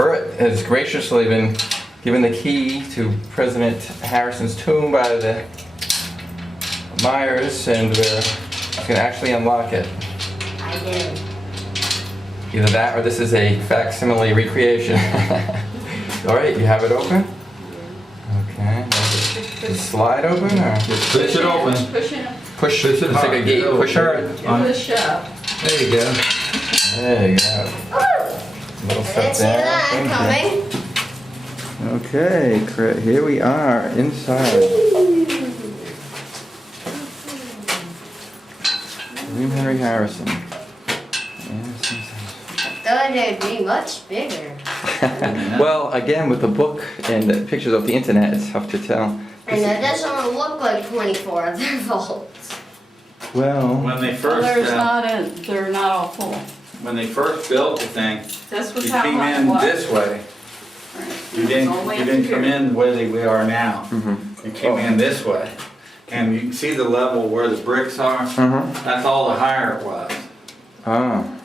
Kurt has graciously been given the key to President Harrison's tomb by the Myers, and we're going to actually unlock it. I did. Either that or this is a facsimile recreation. All right, you have it open? Okay. Does it slide open or? Just push it open. Push it. Push it. It's like a gate pusher. Push up. There you go. There you go. Little I step didn't see down. that coming. Okay, here we are inside. William Henry Harrison. Thought it'd be much bigger. Well, again, with the book and the pictures off the internet, it's tough to tell. And it doesn't look like 24 other vaults. Well, When they first, They're not all full. when they first built the thing, This was you how came much in was. this way. Right. You It's only didn't up come here. in where we are now. mm-hmm. You came in this way. And you can see the level where the bricks are. That's all the higher it was. Oh,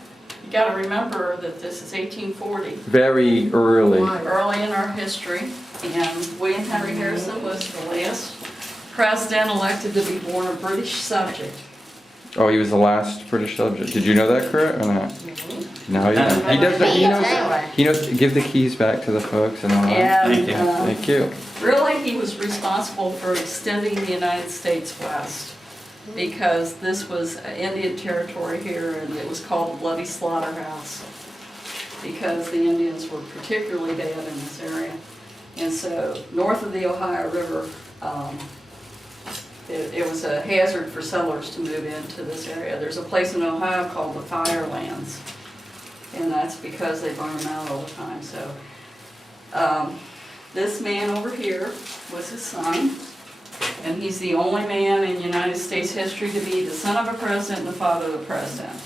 You gotta remember that this is 1840, very early. early in our history, and William Henry Harrison was the last president elected to be born a British subject. Oh, he was the last British subject. Did you know that, Kurt, or not? No, he doesn't. He does. Anyway. He knows. Give the keys back to the folks and all that. And Thank you. really, he was responsible for extending the United States west, because this was Indian territory here, and it was called the Bloody Slaughterhouse, because the Indians were particularly bad in this area. And so, north of the Ohio River, it was a hazard for settlers to move into this area. There's a place in Ohio called the Firelands, and that's because they burn them out all the time. So, this man over here was his son, and he's the only man in United States history to be the son of a president and the father of the president.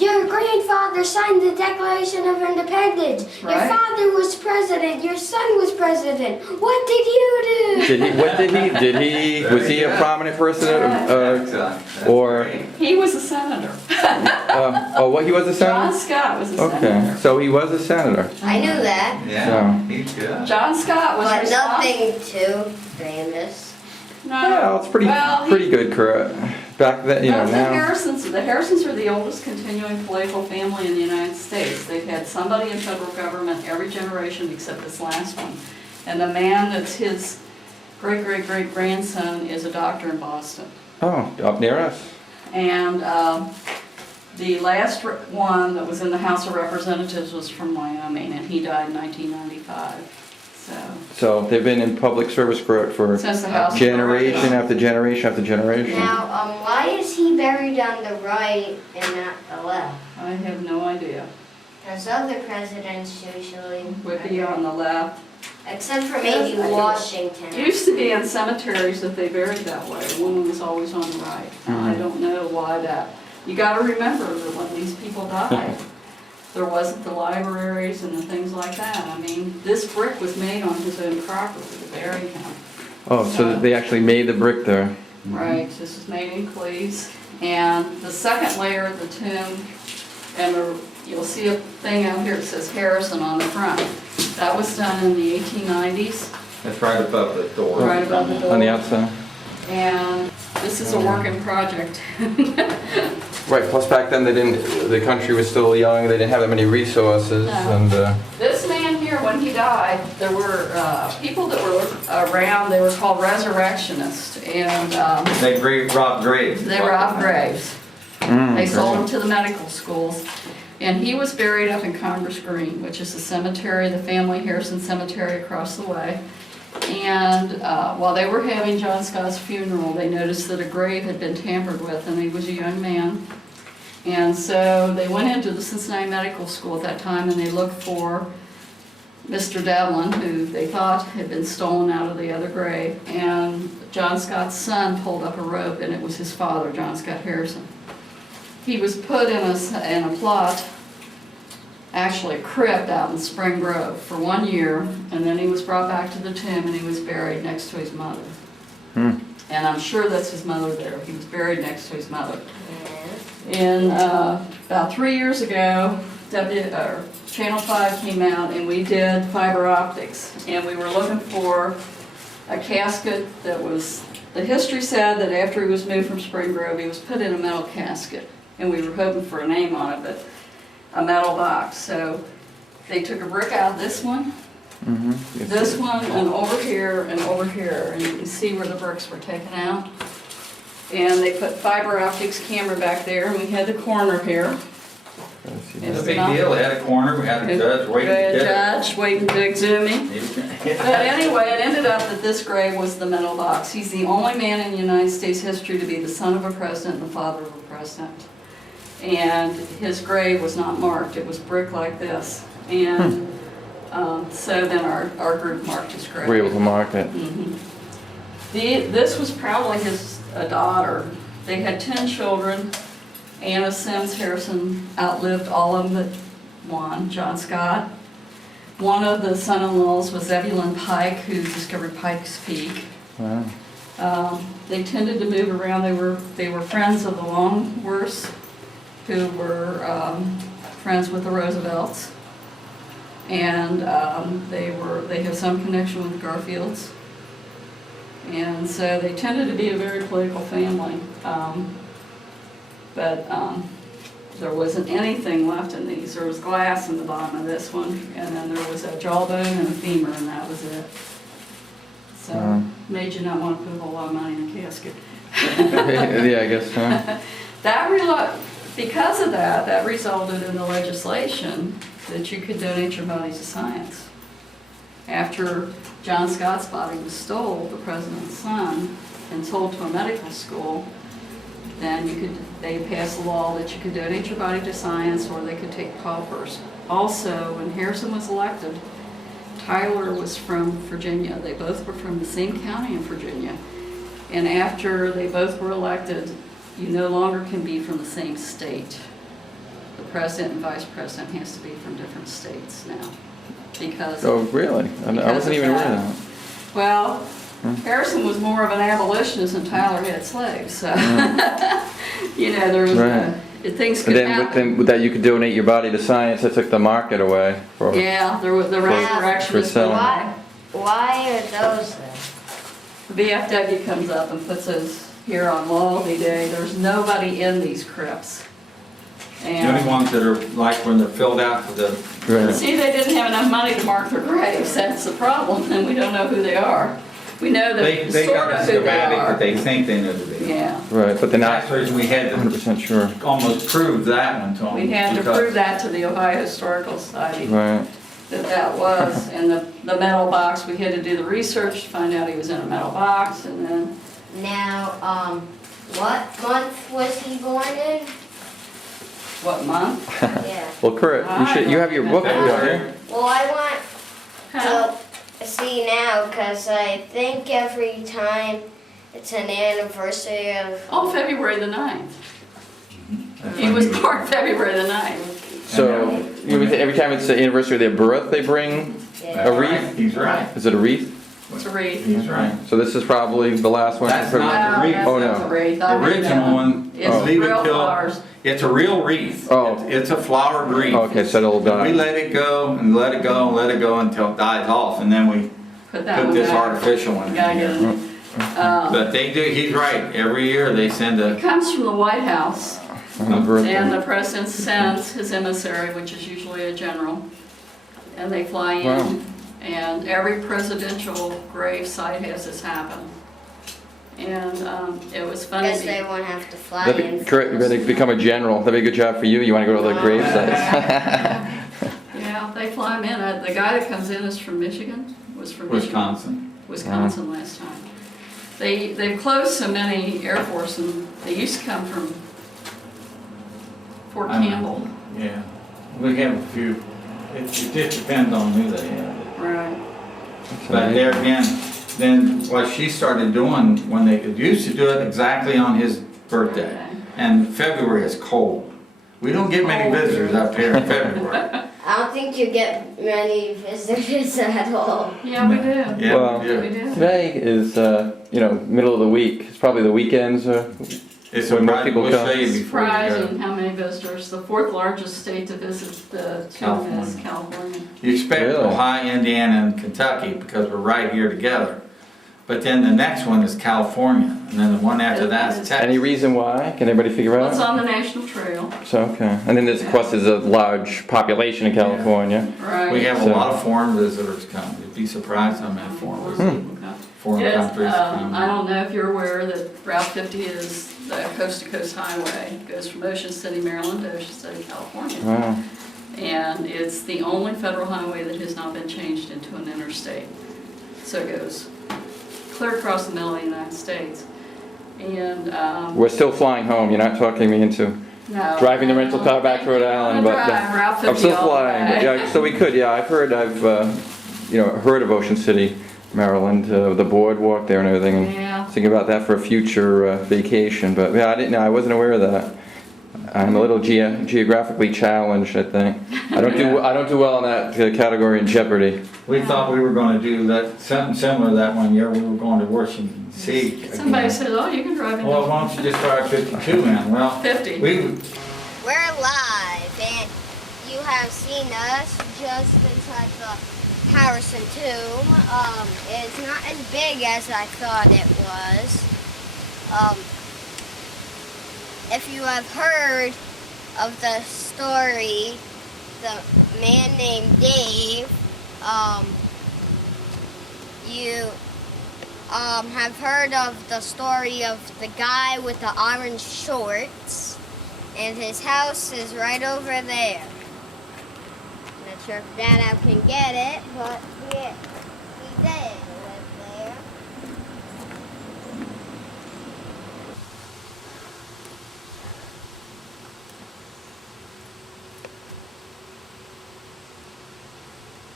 Your grandfather signed the Declaration of Independence. Your Right. father was president. Your son was president. What did you do? Did he? What did he? Did he? Was he a prominent person? Or? He was a senator. Oh, what? He was a John senator. Scott was a Okay, senator. so he was a senator. I knew that, Yeah, he's good. John Scott was but responsible. nothing too famous. No. Well, it's pretty Well, pretty good, Kurt. Back then, you know, the now. Harrisons are the oldest continuing political family in the United States. They've had somebody in federal government every generation except this last one. And the man that's his great-great-great-grandson is a doctor in Boston. Oh, up near us. And the last one that was in the House of Representatives was from Wyoming, and he died in 1995. So they've been in public service for Since the House of generation Representatives. after generation after generation. Now, why is he buried on the right and not the left? I have no idea. Because other presidents usually Would be on the left. except for maybe Washington. It used to be in cemeteries that they buried that way. A woman was always on the right. I don't know why that. You got to remember that when these people died, there wasn't the libraries and the things like that. I mean, this brick was made on his own property to bury him. Oh, so they actually made the brick there. Right, this is made in Cleves. And the second layer of the tomb, and you'll see a thing out here that says Harrison on the front. That was done in the 1890s, That's right above the door. right above the door. On the outside. And this is a working project. Right. Plus, back then the country was still young. They didn't have that many resources, No. and This man here, when he died, there were people that were around, they were called resurrectionists, and They robbed graves. they robbed graves. They sold okay. them to the medical schools. And he was buried up in Congress Green, which is the cemetery, the family Harrison Cemetery across the way. And while they were having John Scott's funeral, they noticed that a grave had been tampered with, and he was a young man. And so they went into the Cincinnati Medical School at that time, and they looked for Mr. Devlin, who they thought had been stolen out of the other grave. And John Scott's son pulled up a rope, and it was his father, John Scott Harrison. He was put in a plot, actually a crypt out in Spring Grove for 1 year, and then he was brought back to the tomb and he was buried next to his mother. And I'm sure that's his mother there. He was buried next to his mother. And about 3 years ago, Channel 5 came out and we did fiber optics. And we were looking for a casket that was, the history said that after he was moved from Spring Grove, he was put in a metal casket. And we were hoping for a name on it, but a metal box. So they took a brick out, this one, this one, and over here, and you can see where the bricks were taken out. And they put fiber optics camera back there, and we had the corner here. It's a big deal, they had a corner, we had a judge waiting to get it. Judge waiting to exhume me. But anyway, it ended up that this grave was the metal box. He's the only man in United States history to be the son of a president and the father of a president. And his grave was not marked, it was brick like this. And so then our group marked his grave. We're able to mark it. This was probably his daughter. They had 10 children. Anna Symmes Harrison outlived all of them but one, John Scott. One of the son-in-laws was Evelyn Pike, who discovered Pike's Peak. Wow. They tended to move around. They were friends of the Longworths, who were friends with the Roosevelts, and they have some connection with the Garfields, and so they tended to be a very political family. But there wasn't anything left in these. There was glass in the bottom of this one, and then there was a jawbone and a femur, and that was it. So made you not want to put a whole lot of money in a casket. Yeah, I guess so. Because of that, that resulted in the legislation that you could donate your body to science. After John Scott's body was stole, the president's son, and sold to a medical school, then they passed a law that you could donate your body to science or they could take paupers. Also, when Harrison was elected, Tyler was from Virginia. They both were from the same county in Virginia. And after they both were elected, you no longer can be from the same state. The president and vice president has to be from different states now. Because Oh, really? I wasn't even aware of that. well, Harrison was more of an abolitionist and Tyler had slaves, so, you know, there was, Right. things And could then happen. with that you could donate your body to science, that took the market away for Yeah, the resurrection for is selling. Why are those there? The VFW comes up and puts us here on Loyalty Day. There's nobody in these crypts. The only And ones that are like when they're filled out for the, Right. see, they didn't have enough money to mark their graves. That's the problem, and we don't know who they are. We know they that got sort a of who they schematic that are. they think they know to be. Yeah, Right, but they're not That's the reason we had to 100% sure. almost prove that one to them. we had to because prove that to the Ohio Historical Society. Right. That was, and the metal box, we had to do the research to find out he was in a metal box, and then, Now, what month was he born in? what month? Yeah. Well, Kurt, you have your book here. Well, I want Huh? to see now because I think every time it's an anniversary of. Oh, February the 9th. He was born February the 9th. So every time it's the anniversary of their birth, they bring Yeah. a wreath? He's right. Is it a wreath? It's a wreath. He's right. So this is probably the last one. That's not the wreath. Oh, that's no. a wreath. The I mean, original one, It's leave it real till, flowers. it's a real wreath. Oh. It's a flowered wreath. Okay, so it'll We die. let it go and let it go and let it go until it dies off, and then we Put that put one this back. artificial one in Gotta get here. it. But they do, he's right, every year they send It a, comes from the White House, On the birthday. and the president sends his emissary, which is usually a general, and they fly in. Wow. And every presidential grave site has this happen. And it was funny. Guess they won't have to fly That'd in. be correct. You're going to become a general. That'd be a good job for you. You want to go to the grave sites. Yeah, they fly them in. The guy that comes in is from Michigan, was from Michigan. Wisconsin. Last time. They've closed so many Air Force, and they used to come from Fort I know. Campbell. Yeah, we have a few, it just depends on who they have. Right. But there again, then what she started doing, when they used to do it exactly on his birthday. Okay. And February is cold. We don't get many visitors up here in February. I don't think you get many visitors at all. Yeah, we do. Yeah, Well, we do. We do. Today is, middle of the week. It's probably the weekends. It It's when most surprising, people we'll come? show you before you Surprising go. how many visitors. The fourth largest state to visit the tomb is California. You expect Really? Ohio, Indiana, and Kentucky because we're right here together. But then the next one is California, and then the one after that is Any Texas. reason why? Can anybody figure Well, it's out? on the National Trail, So, okay. And then there's, of course, there's a large population in California. right? We have a So- lot of foreign visitors come. You'd be surprised how many foreign visitors, foreign Yes, countries come. I don't know if you're aware that Route 50 is the coast-to-coast highway. It goes from Ocean City, Maryland to Ocean City, California. Wow. And it's the only federal highway that has not been changed into an interstate. So it goes clear across the middle of the United States. And, We're still flying home. You're not talking me into no. driving the rental car back to Rhode Island, but Drive Route 50 I'm still all the flying. But way. yeah, so we could. Yeah, I've heard of Ocean City, Maryland, the boardwalk there and everything, and Yeah. thinking about that for a future vacation. But yeah, I didn't know. I wasn't aware of that. I'm a little geographically challenged, I think. I don't do well in that category in Jeopardy. We thought we were gonna do that, something similar that one year. We were going to Washington DC. Somebody again. said, oh, you can drive Well, into why don't you just drive 52 then? Well, 50. we, We're live, and you have seen us just inside the Harrison tomb. It's not as big as I thought it was. If you have heard of the story, the man named Dave, you have heard of the story of the guy with the orange shorts, and his house is right over there. Not sure if Dad can get it, but yeah, he did live there.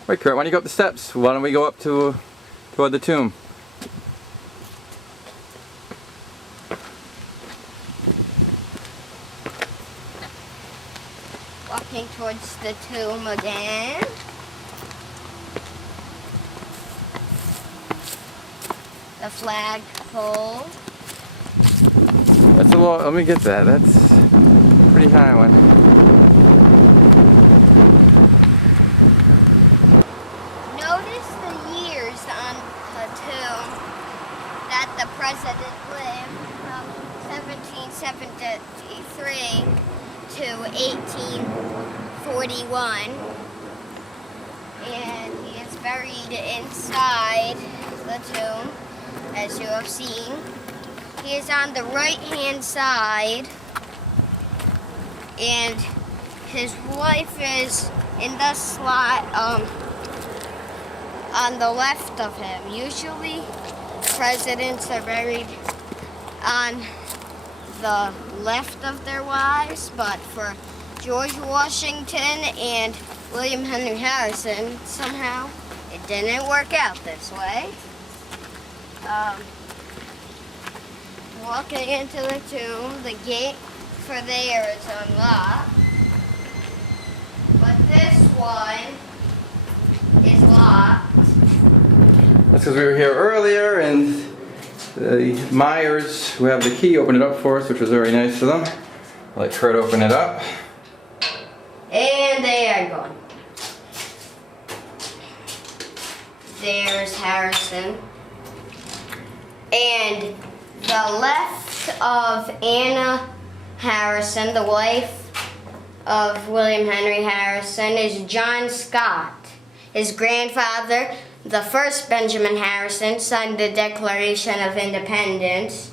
Right, Kurt, why don't you go up the steps? Why don't we go up toward the tomb? Walking towards the tomb again. The flagpole. That's a lot. Let me get that. That's a pretty high one. Notice the years on the tomb that the president lived from 1773 to 1841. And he is buried inside the tomb, as you have seen. He is on the right-hand side, and his wife is in the slot on the left of him. Usually, presidents are buried on the left of their wives, but for George Washington and William Henry Harrison, somehow it didn't work out this way. Walking into the tomb, the gate for there is unlocked, but this one is locked. That's because we were here earlier and the Myers, who have the key, opened it up for us, which was very nice of them. I'll let Kurt open it up. And they are gone. There's Harrison. And the left of Anna Harrison, the wife of William Henry Harrison, is John Scott. His grandfather, the first Benjamin Harrison, signed the Declaration of Independence.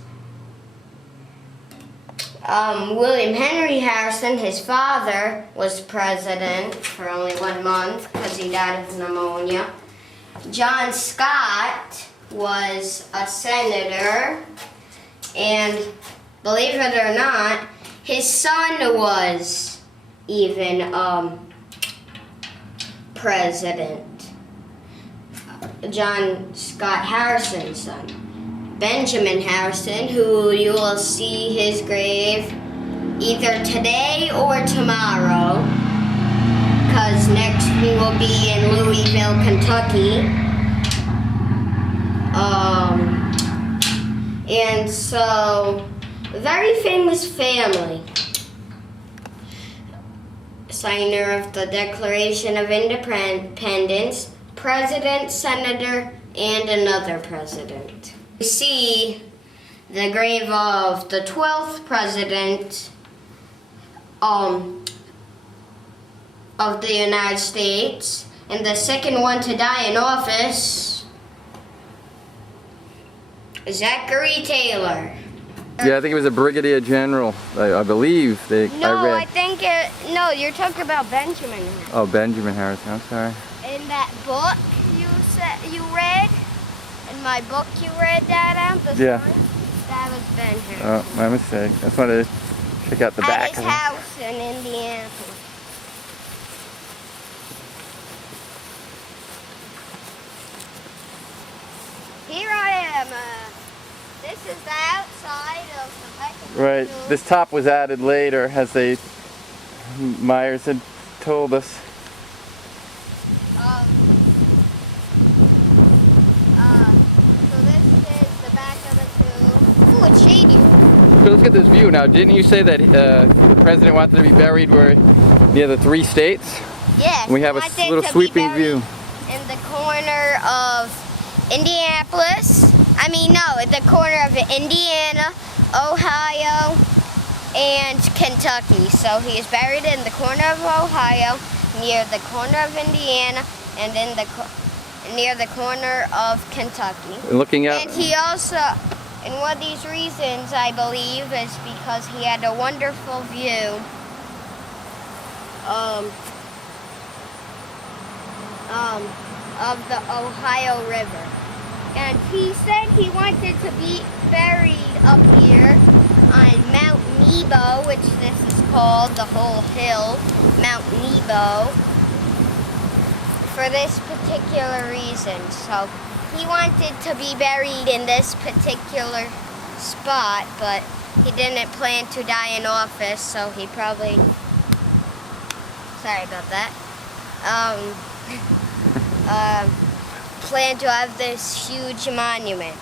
William Henry Harrison, his father, was president for only 1 month because he died of pneumonia. John Scott was a senator, and believe it or not, his son was even president. John Scott Harrison's son. Benjamin Harrison, who you will see his grave either today or tomorrow, because next we will be in Louisville, Kentucky. And so A very famous family. Signer of the Declaration of Independence, president, senator, and another president. We see the grave of the 12th president of the United States, and the second one to die in office, Zachary Taylor. Yeah, I think it was a brigadier general. I believe No, I read. I think no, you're talking about Benjamin. Oh, Benjamin Harrison. I'm sorry. In that book you read, in my book you read that out, the Yeah. story, that was Ben Harrison. Oh, my mistake. I just wanted to check out the At back his of it. house in Indianapolis. Here I am. This is the outside of the Mexican Right. Zoo. This top was added later, as Myers had told us. So this is the back of the zoo. Ooh, it's shady. So let's get this view now. Didn't you say that the president wanted to be buried near the 3 states? Yes. We have a wanted little to be sweeping buried view. in the corner of Indianapolis. I mean, no, in the corner of Indiana, Ohio, and Kentucky. So he is buried in the corner of Ohio, near the corner of Indiana, and near the corner of Kentucky. Looking out. And he also, and one of these reasons, I believe, is because he had a wonderful view of the Ohio River. And he said he wanted to be buried up here on Mount Nebo, which this is called, the whole hill, Mount Nebo, for this particular reason. So he wanted to be buried in this particular spot, but he didn't plan to die in office, so he probably, sorry about that, planned to have this huge monument.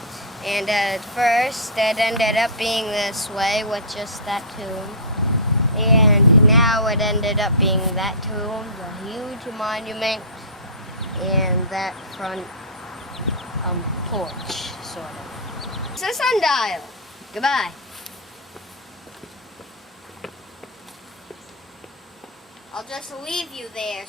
And at first it ended up being this way with just that tomb. And now it ended up being that tomb, the huge monument, and that front porch, sort of. It's a sundial. Goodbye. I'll just leave you there.